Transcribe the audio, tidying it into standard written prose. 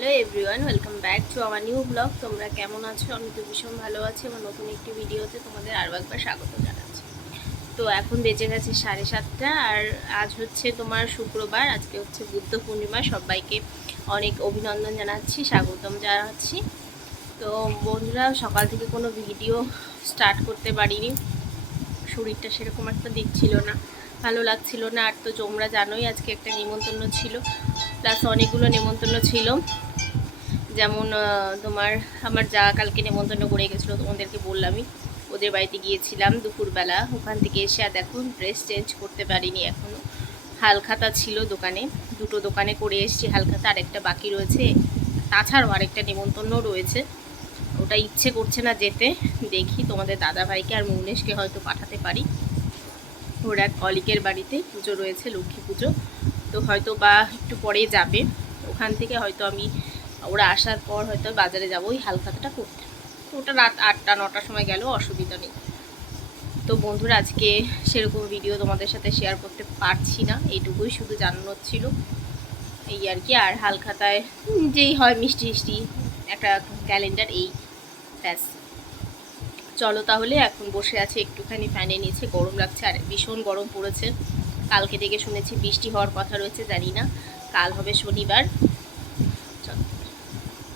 Hello everyone, welcome back to our new blog. তোমরা কেমন আছো? আমি তো ভীষণ ভালো আছি। আমার নতুন একটি ভিডিওতে তোমাদের আরও একবার স্বাগত জানাচ্ছি। তো এখন বেজে গেছে 7:30, আর আজ হচ্ছে তোমার শুক্রবার। আজকে হচ্ছে বুদ্ধ পূর্ণিমা। সবাইকে অনেক অভিনন্দন জানাচ্ছি, স্বাগতম জানাচ্ছি। তো বন্ধুরা, সকাল থেকে কোনো ভিডিও স্টার্ট করতে পারিনি, শরীরটা সেরকম একটা দিচ্ছিল না, ভালো লাগছিল না। আর তো তোমরা জানোই আজকে একটা নিমন্ত্রণ ছিল, প্লাস অনেকগুলো নিমন্ত্রণ ছিল। যেমন তোমার আমার যা কালকে নেমন্তন্ন করে গেছিলো, তোমাদেরকে বললামই। ওদের বাড়িতে গিয়েছিলাম দুপুরবেলা। ওখান থেকে এসে আর দেখো ড্রেস চেঞ্জ করতে পারিনি এখনও। হালখাতা ছিল দোকানে, দুটো দোকানে করে এসেছি। হালখাতা আরেকটা বাকি রয়েছে, তাছাড়াও আরেকটা নেমন্তন্ন রয়েছে। ওটা ইচ্ছে করছে না যেতে। দেখি তোমাদের দাদাভাইকে আর মৌনেশকে হয়তো পাঠাতে পারি। ওর এক কলিকের বাড়িতে পুজো রয়েছে, লক্ষ্মী পুজো। তো হয়তো বা একটু পরেই যাবে। ওখান থেকে হয়তো আমি, ওরা আসার পর হয়তো বাজারে যাবো ওই হালখাতাটা করতে। তো ওটা রাত 8টা-9টার সময় গেলেও অসুবিধা নেই। তো বন্ধুরা, আজকে সেরকম ভিডিও তোমাদের সাথে শেয়ার করতে পারছি না, এইটুকুই শুধু জানানোর ছিল, এই আর কি। আর হালখাতায় যেই হয় মিষ্টি মিষ্টি একটা ক্যালেন্ডার, এই ব্যাস। চলো তাহলে, এখন বসে আছে একটুখানি ফ্যানের নিচে, গরম লাগছে, আর ভীষণ গরম পড়েছে। কালকে থেকে শুনেছি বৃষ্টি হওয়ার কথা রয়েছে, জানি না। কাল হবে শনিবার,